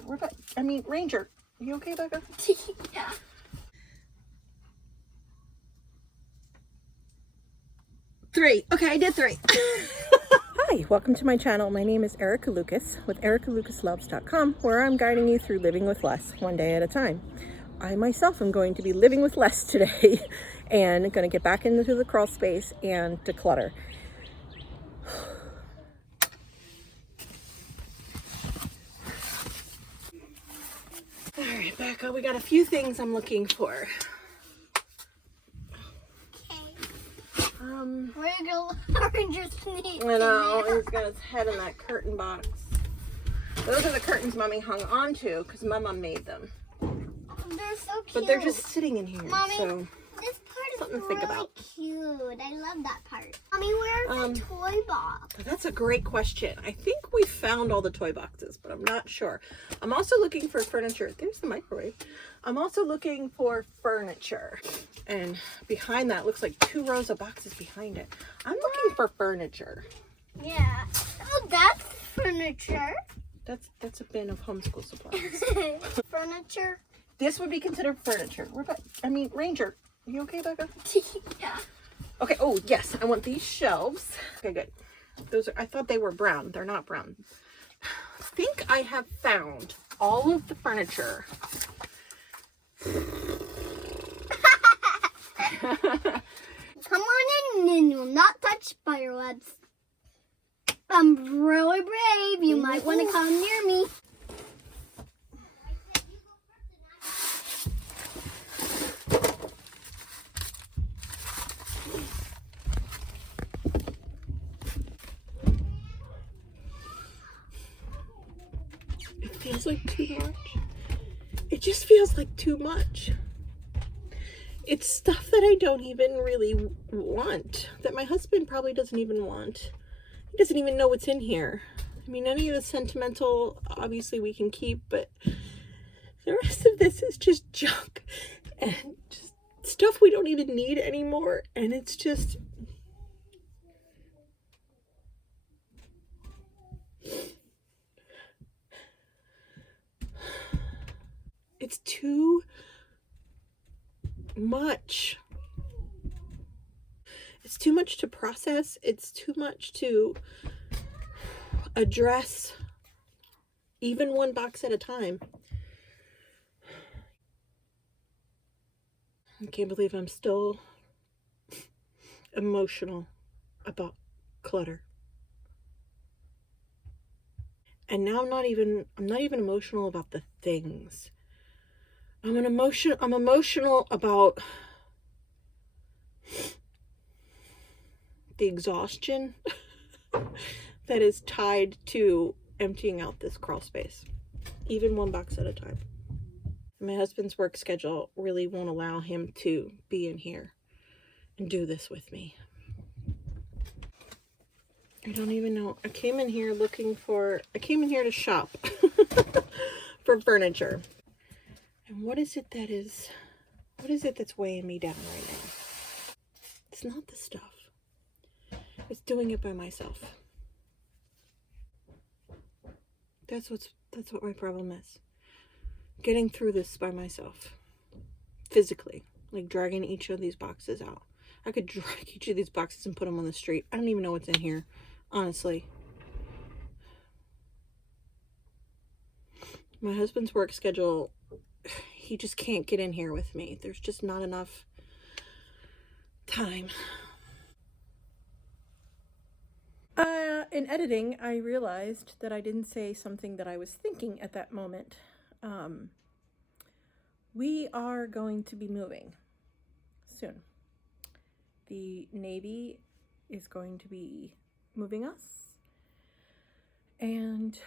furniture. Ranger. You okay, Becca? Yeah. Three. Okay, I did three. Hi, welcome to my channel. My name is Erica Lucas with ericalucasloves.com, where I'm guiding you through living with less, one day at a time. I myself am going to be living with less today and going to get back into the crawl space and declutter. All right, Becca, we got a few things I'm looking for. Where you go? Orange sneak. I know, he's got his head in that curtain box. Those are the curtains Mommy hung onto because Mama made them. They're so cute. But they're just sitting in here, Mommy, so this part is something to really think about. cute. I love that part. Mommy, where's the toy box? That's a great question. I think we found all the toy boxes, but I'm not sure. I'm also looking for furniture. There's the microwave. I'm also looking for furniture. And behind that looks like 2 rows of boxes behind it. I'm looking for furniture. Yeah. Oh, that's furniture. That's a bin of homeschool supplies. Furniture? This would be considered furniture. Ranger. You okay, Becca? Yeah. Okay, oh yes, I want these shelves. Okay, good. Those are, I thought they were brown. They're not brown. I think I have found all of the furniture. Come on in and you'll not touch spider webs. I'm really brave. You might want to come near me. It feels like too much. It just feels like too much. It's stuff that I don't even really want, that my husband probably doesn't even want. He doesn't even know what's in here. I mean, any of the sentimental, obviously we can keep, but the rest of this is just junk and just stuff we don't even need anymore. And it's just, it's too much. It's too much to process. It's too much to address, even one box at a time. I can't believe I'm still emotional about clutter. And now I'm not even emotional about the things. I'm emotional about the exhaustion that is tied to emptying out this crawl space, even one box at a time. My husband's work schedule really won't allow him to be in here and do this with me. I don't even know. I came in here to shop for furniture. And what is it that's weighing me down right now? It's not the stuff. It's doing it by myself. That's what my problem is. Getting through this by myself. Physically. Like dragging each of these boxes out. I could drag each of these boxes and put them on the street. I don't even know what's in here. Honestly. My husband's work schedule, he just can't get in here with me. There's just not enough time. In editing, I realized that I didn't say something that I was thinking at that moment. We are going to be moving soon. The Navy is going to be moving us, and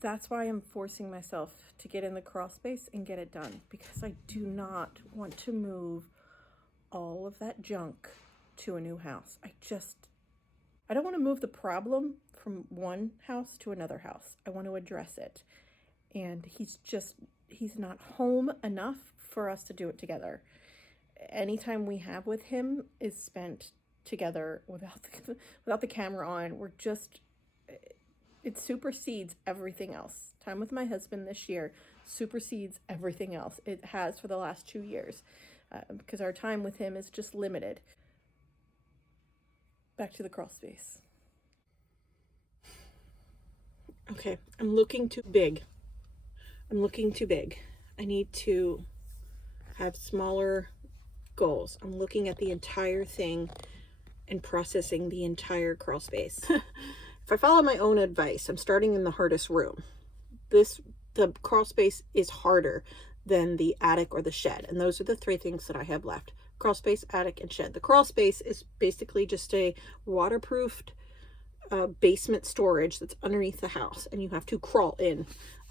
that's why I'm forcing myself to get in the crawl space and get it done, because I do not want to move all of that junk to a new house. I don't want to move the problem from one house to another house. I want to address it. And he's not home enough for us to do it together. Anytime we have with him is spent together without the camera on. We're just, It supersedes everything else. Time with my husband this year supersedes everything else. It has for the last 2 years, because our time with him is just limited. Back to the crawl space. Okay, I'm looking too big. I need to have smaller goals. I'm looking at the entire thing and processing the entire crawl space. If I follow my own advice, I'm starting in the hardest room. The crawl space is harder than the attic or the shed. And those are the 3 things that I have left. Crawl space, attic, and shed. The crawl space is basically just a waterproofed basement storage that's underneath the house. And you have to crawl in.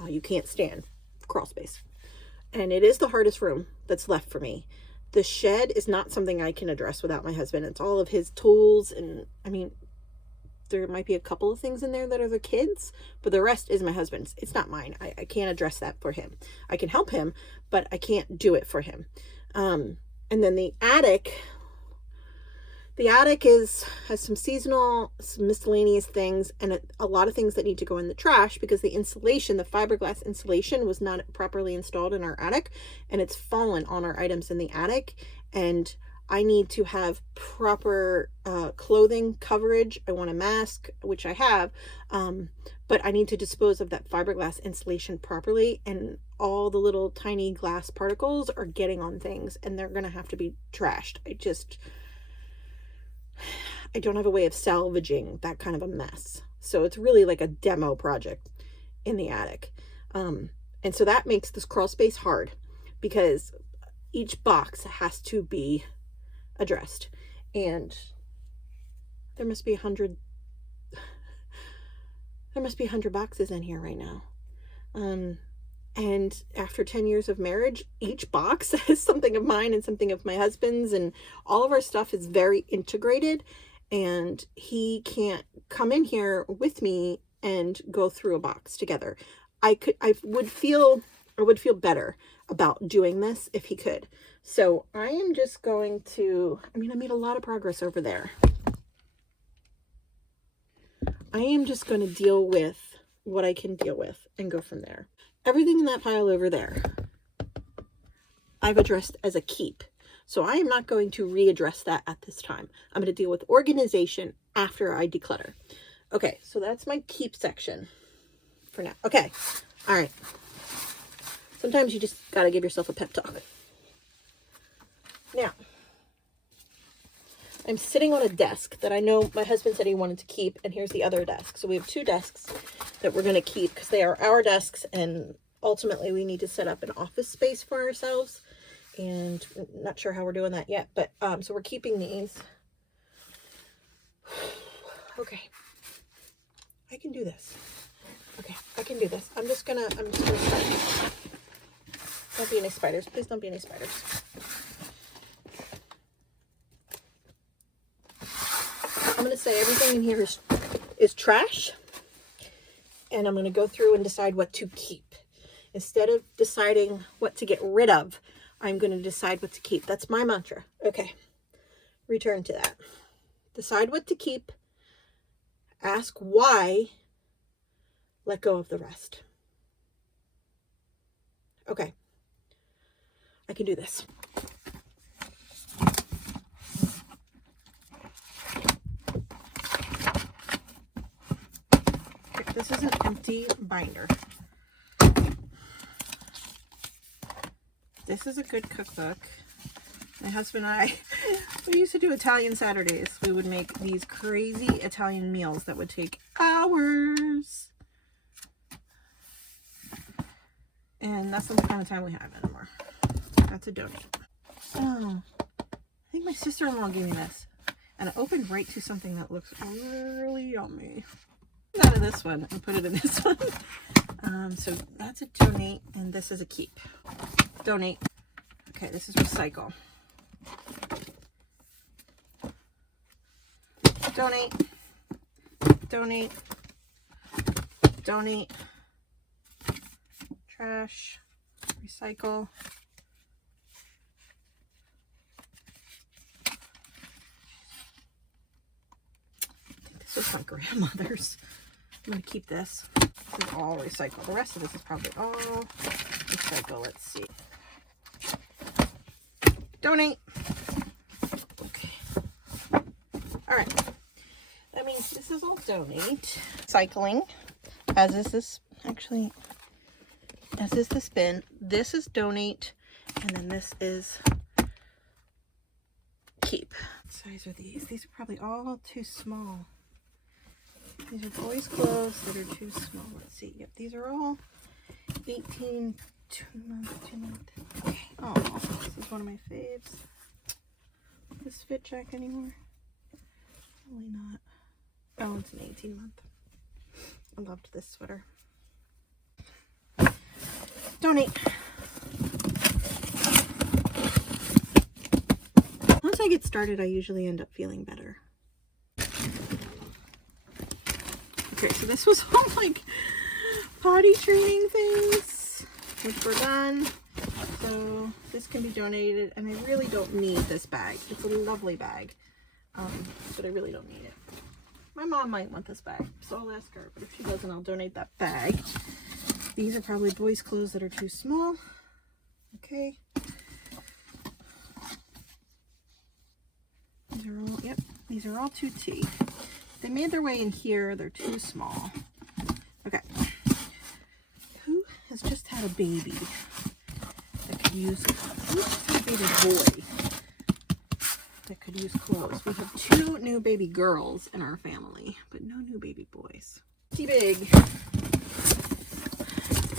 You can't stand crawl space. And it is the hardest room that's left for me. The shed is not something I can address without my husband. It's all of his tools. And I mean, there might be a couple of things in there that are the kids, but the rest is my husband's. It's not mine. I can't address that for him. I can help him, but I can't do it for him. And then the attic has some seasonal, some miscellaneous things, and a lot of things that need to go in the trash because the insulation, the fiberglass insulation, was not properly installed in our attic, and it's fallen on our items in the attic. And I need to have proper clothing coverage. I want a mask, which I have, but I need to dispose of that fiberglass insulation properly, and all the little tiny glass particles are getting on things, and they're going to have to be trashed. I don't have a way of salvaging that kind of a mess. So it's really like a demo project in the attic. And so that makes this crawl space hard because each box has to be addressed, and there must be 100 boxes in here right now. And after 10 years of marriage, each box has something of mine and something of my husband's, and all of our stuff is very integrated, and he can't come in here with me and go through a box together. I would feel better about doing this if he could. So I am just going to, I made a lot of progress over there. I am just going to deal with what I can deal with and go from there. Everything in that pile over there, I've addressed as a keep. So I am not going to readdress that at this time. I'm going to deal with organization after I declutter. Okay, so that's my keep section for now. Okay, all right. Sometimes you just got to give yourself a pep talk. Now, I'm sitting on a desk that I know my husband said he wanted to keep, and here's the other desk. So we have 2 desks that we're going to keep because they are our desks, and ultimately we need to set up an office space for ourselves, and I'm not sure how we're doing that yet, but so we're keeping these. Okay, I can do this. Okay, I can do this. I'm just gonna start. Don't be any spiders. Please don't be any spiders. I'm going to say everything in here is trash, and I'm going to go through and decide what to keep. Instead of deciding what to get rid of, I'm going to decide what to keep. That's my mantra. Okay, return to that. Decide what to keep, ask why, let go of the rest. Okay, I can do this. This is an empty binder. This is a good cookbook. My husband and I, we used to do Italian Saturdays. We would make these crazy Italian meals that would take hours. And that's not the kind of time we have anymore. That's a donate. Oh, I think my sister-in-law gave me this. And it opened right to something that looks really yummy. Out of this one and put it in this one. So that's a donate, and this is a keep. Donate. Okay, this is recycle. Donate. Donate. Donate. Trash. Recycle. I think this was my grandmother's. I'm gonna keep this. This is all recycle. The rest of this is probably all recycle. Let's see. Donate. Okay. All right. That means this is all donate. Cycling. As is this, actually, as is this bin. This is donate. And then this is keep. What size are these? These are probably all too small. These are boys' clothes that are too small. Let's see. Yep, these are all 18, 2 months, 2 months. Okay. Oh, this is one of my faves. Does this fit Jack anymore? Probably not. Oh, it's an 18-month. I loved this sweater. Donate. Once I get started, I usually end up feeling better. Okay, so this was all like potty training things, which were done. So this can be donated, and I really don't need this bag. It's a lovely bag, but I really don't need it. My mom might want this bag, so I'll ask her, but if she doesn't, I'll donate that bag. These are probably boys' clothes that are too small. Okay. These are all, yep, these are all 2T. They made their way in here, they're too small. Okay. Who has just had a baby that could use, who just had a baby boy that could use clothes? We have 2 new baby girls in our family, but no new baby boys. Too big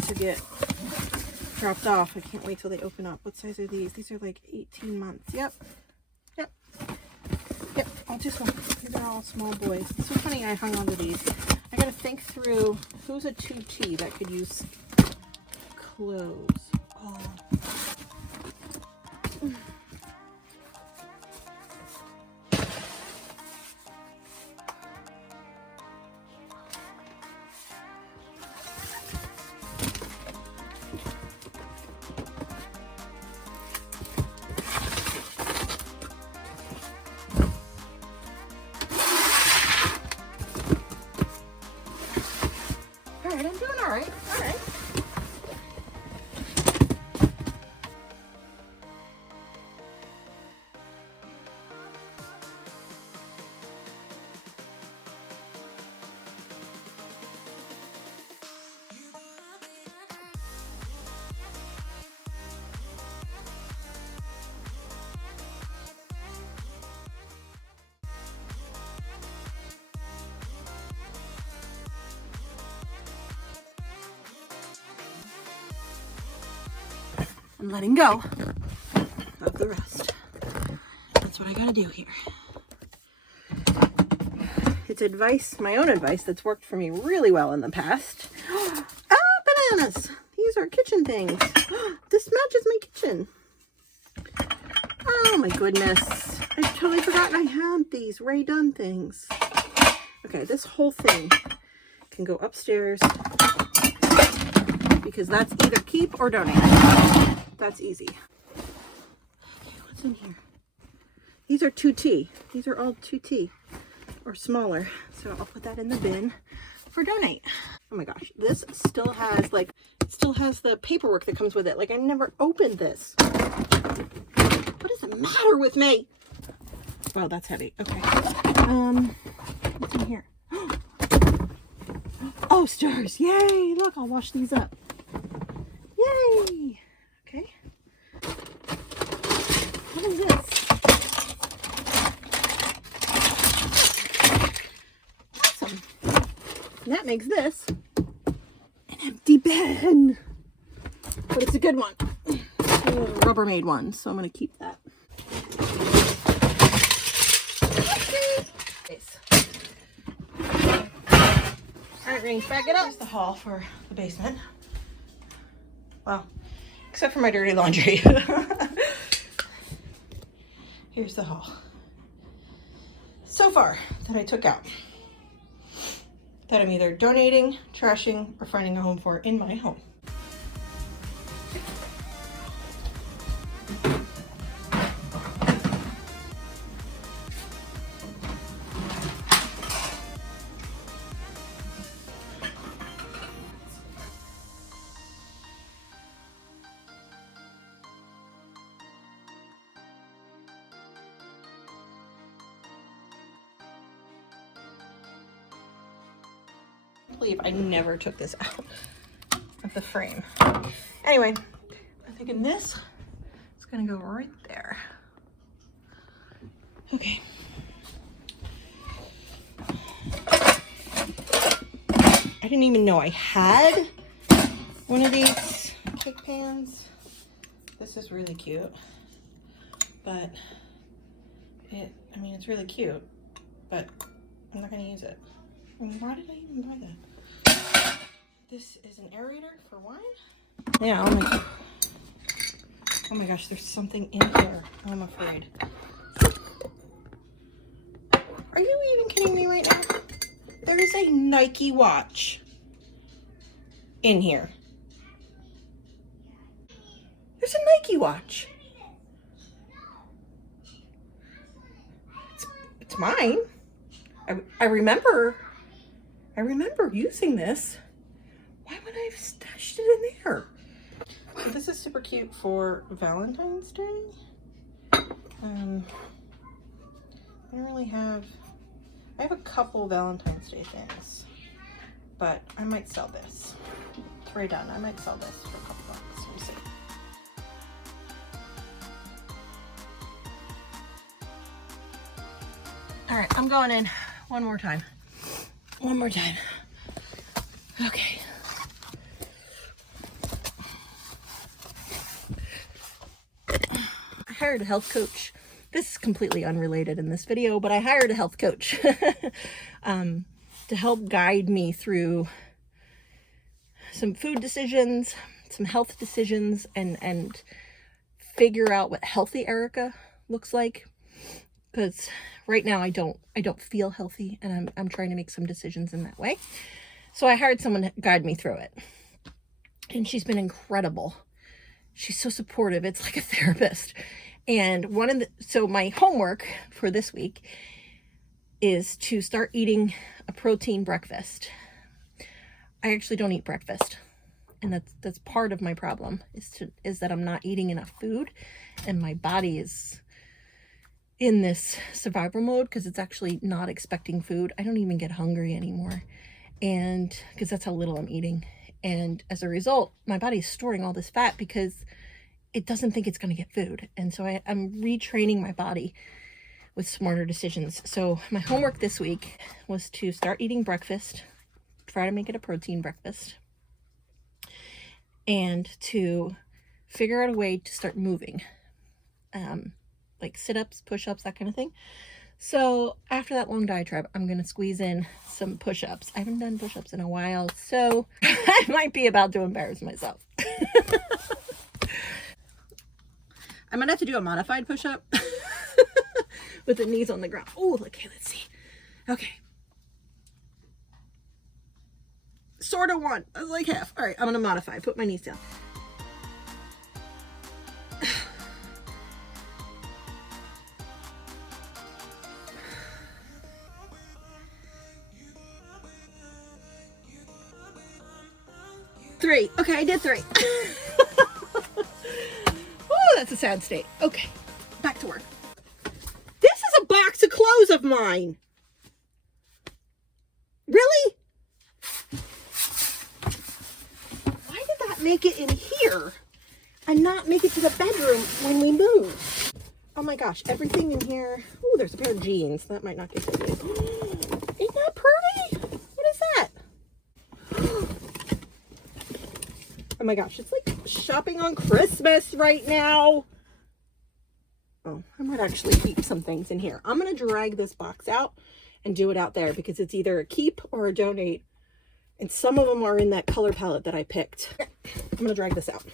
to get dropped off. I can't wait till they open up. What size are these? These are like 18 months. Yep. Yep. Yep. All too small. These are all small boys. It's so funny I hung on to these. I gotta think through who's a 2T that could use clothes. Oh. Alright, I'm doing alright. Alright. I'm letting go of the rest. That's what I gotta do here. It's advice, my own advice, that's worked for me really well in the past. Ah, bananas! These are kitchen things. This matches my kitchen. Oh my goodness. I've totally forgotten I had these Ray Dunn things. Okay, this whole thing can go upstairs because that's either keep or donate. That's easy. Okay, what's in here? These are 2T. These are all 2T or smaller. So I'll put that in the bin for donate. Oh my gosh, this still has like, it still has the paperwork that comes with it. Like I never opened this. What does it matter with me? Wow, that's heavy. Okay. What's in here? Oh, stars. Yay. Look, I'll wash these up. Yay. Okay. What is this? Awesome. And that makes this an empty bin. But it's a good one. It's a little Rubbermaid one, so I'm going to keep that. Alright, Range, back it up. Here's the haul for the basement. Well, except for my dirty laundry. Here's the haul. So far that I took out, that I'm either donating, trashing, or finding a home for in my home. believe I never took this out of the frame. Anyway, I'm thinking this is gonna go right there. Okay. I didn't even know I had one of these cake pans. This is really cute, but I mean, it's really cute, but I'm not gonna use it. I mean, why did I even buy that? This is an aerator for wine. Yeah, oh my gosh, there's something in here, I'm afraid. Are you even kidding me right now? There is a Nike watch in here. There's a Nike watch. It's mine. I remember using this. Why would I have stashed it in there? So this is super cute for Valentine's Day. I don't really have, I have a couple Valentine's Day things, but I might sell this. It's right done. I might sell this for a couple bucks. We'll see. All right, I'm going in one more time. One more time. Okay. I hired a health coach. This is completely unrelated in this video, but I hired a health coach to help guide me through some food decisions, some health decisions, and figure out what healthy Erica looks like. Because right now I don't feel healthy, and I'm trying to make some decisions in that way. So I hired someone to guide me through it, and she's been incredible. She's so supportive. It's like a therapist. And so my homework for this week is to start eating a protein breakfast. I actually don't eat breakfast, and that's part of my problem is that I'm not eating enough food, and my body is in this survival mode because it's actually not expecting food. I don't even get hungry anymore, and because that's how little I'm eating. And as a result, my body's storing all this fat because it doesn't think it's going to get food. And so I'm retraining my body with smarter decisions. So my homework this week was to start eating breakfast, try to make it a protein breakfast, and to figure out a way to start moving, like sit-ups, push-ups, that kind of thing. So after that long diatribe, I'm going to squeeze in some push-ups. I haven't done push-ups in a while, so I might be about to embarrass myself. I'm going to have to do a modified push-up with the knees on the ground. Oh, okay, let's see. Okay. Sort of one. I was like half. All right, I'm going to modify. Put my knees down. Three. Okay, I did three. Oh, that's a sad state. Okay, back to work. This is a box of clothes of mine. Really? Why did that make it in here and not make it to the bedroom when we moved? Oh my gosh, everything in here. Oh, there's a pair of jeans. That might not get so good. Ain't that pretty? What is that? Oh my gosh, it's like shopping on Christmas right now. Oh, I might actually keep some things in here. I'm going to drag this box out and do it out there because it's either a keep or a donate. And some of them are in that color palette that I picked. I'm going to drag this out.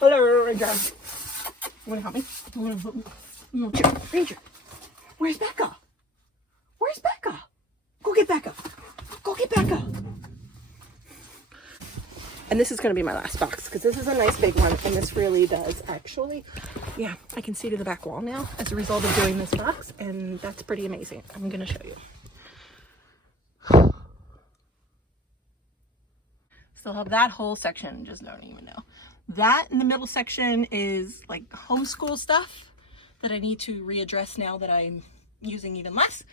Hello, Ranger. You want to help me? Ranger. Where's Becca? Where's Becca? Go get Becca. Go get Becca. And this is going to be my last box because this is a nice big one. And this really does actually, yeah, I can see to the back wall now as a result of doing this box. And that's pretty amazing. I'm going to show you. Still have that whole section, just don't even know. That in the middle section is like homeschool stuff that I need to readdress now that I'm using even less.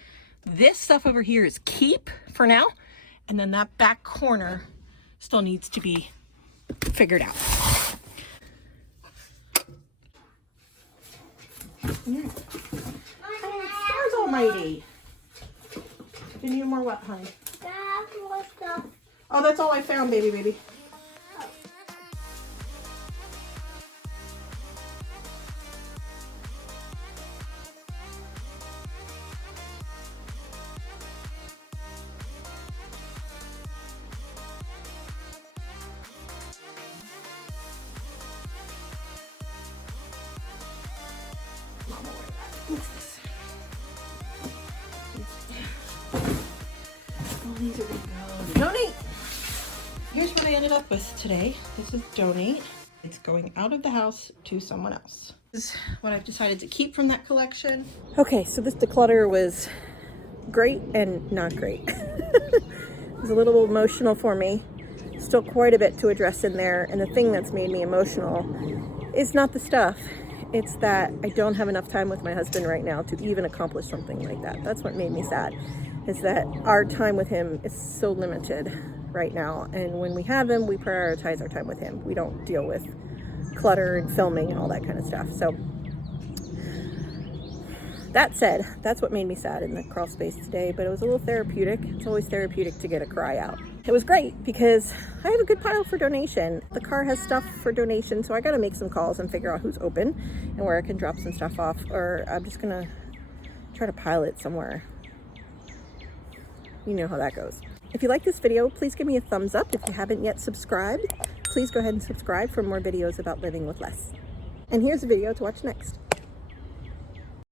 This stuff over here is keep for now. And then that back corner still needs to be figured out. Yeah. Stars almighty. You need more what, honey? That's more stuff. Oh, that's all I found, baby. What's this? Oh, these are gonna go. Donate! Here's what I ended up with today. This is donate. It's going out of the house to someone else. This is what I've decided to keep from that collection. Okay, so this declutter was great and not great. It was a little emotional for me. Still quite a bit to address in there, and the thing that's made me emotional is not the stuff. It's that I don't have enough time with my husband right now to even accomplish something like that. That's what made me sad, is that our time with him is so limited right now. And when we have him, we prioritize our time with him. We don't deal with clutter and filming and all that kind of stuff. So that said, that's what made me sad in the crawl space today, but it was a little therapeutic. It's always therapeutic to get a cry out. It was great because I have a good pile for donation. The car has stuff for donation, so I gotta make some calls and figure out who's open and where I can drop some stuff off, or I'm just gonna try to pile it somewhere. You know how that goes. If you like this video, please give me a thumbs up. If you haven't yet subscribed, please go ahead and subscribe for more videos about living with less. And here's a video to watch next.